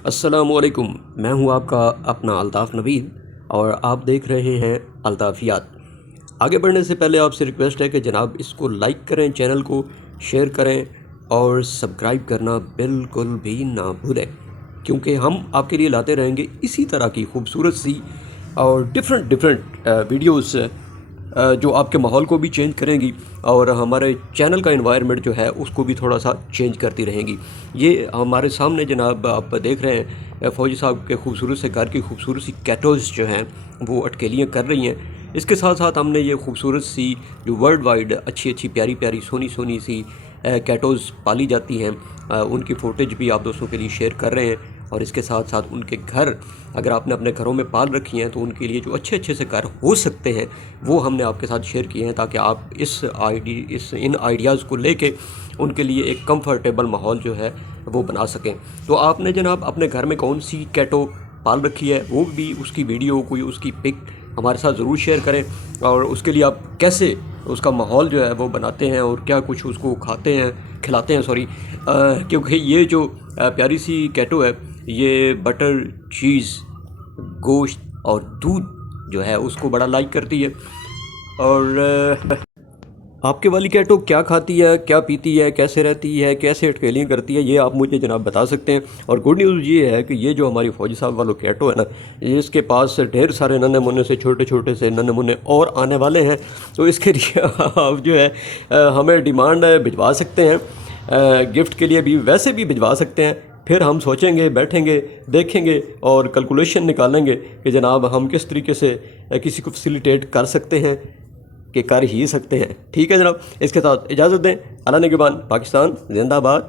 السلام علیکم، میں ہوں آپ کا اپنا الطاف نوید اور آپ دیکھ رہے ہیں الطافیات۔ آگے بڑھنے سے پہلے آپ سے ریکویسٹ ہے کہ جناب اس کو لائک کریں، چینل کو شیئر کریں اور سبسکرائب کرنا بالکل بھی نہ بھولیں، کیونکہ ہم آپ کے لیے لاتے رہیں گے اسی طرح کی خوبصورت سی اور ڈفرینٹ ویڈیوز جو آپ کے ماحول کو بھی چینج کریں گی اور ہمارے چینل کا انوائرمنٹ جو ہے اس کو بھی تھوڑا سا چینج کرتی رہیں گی۔ یہ ہمارے سامنے جناب آپ دیکھ رہے ہیں فوجی صاحب کے خوبصورت سے گھر کی خوبصورت سی کیٹوز جو ہیں وہ اٹکیلیاں کر رہی ہیں۔ اس کے ساتھ ساتھ ہم نے یہ خوبصورت سی جو ورلڈ وائڈ اچھی پیاری سونی سی کیٹوز پالی جاتی ہیں، ان کی فوٹیج بھی آپ دوستوں کے لیے شیئر کر رہے ہیں، اور اس کے ساتھ ساتھ ان کے گھر اگر آپ نے اپنے گھروں میں پال رکھی ہیں تو ان کے لیے جو اچھے سے گھر ہو سکتے ہیں وہ ہم نے آپ کے ساتھ شیئر کیے ہیں، تاکہ آپ ان آئیڈیاز کو لے کے ان کے لیے ایک کمفرٹیبل ماحول جو ہے وہ بنا سکیں۔ تو آپ نے جناب اپنے گھر میں کون سی کیٹو پال رکھی ہے وہ بھی اس کی ویڈیو کوئی اس کی پک ہمارے ساتھ ضرور شیئر کریں، اور اس کے لیے آپ کیسے اس کا ماحول جو ہے وہ بناتے ہیں اور کیا کچھ اس کو کھلاتے ہیں کیونکہ یہ جو پیاری سی کیٹو ہے یہ بٹر، چیز، گوشت اور دودھ جو ہے اس کو بڑا لائک کرتی ہے۔ اور آپ کے والی کیٹو کیا کھاتی ہے، کیا پیتی ہے، کیسے رہتی ہے، کیسے اٹکیلیاں کرتی ہے، یہ آپ مجھے جناب بتا سکتے ہیں۔ اور گڈ نیوز یہ ہے کہ یہ جو ہماری فوجی صاحب والوں کیٹو ہے نا، اس کے پاس ڈھیر سارے ننے منے سے چھوٹے سے ننے منے اور آنے والے ہیں، تو اس کے لیے آپ جو ہے ہمیں ڈیمانڈ بھجوا سکتے ہیں، گفٹ کے لیے بھی ویسے بھی بھجوا سکتے ہیں۔ پھر ہم سوچیں گے، بیٹھیں گے، دیکھیں گے اور کیلکولیشن نکالیں گے کہ جناب ہم کس طریقے سے کسی کو فیسیلیٹیٹ کر سکتے ہیں، کہ کر ہی سکتے ہیں۔ ٹھیک ہے جناب، اس کے ساتھ اجازت دیں۔ اللہ نگہبان، پاکستان زندہ باد۔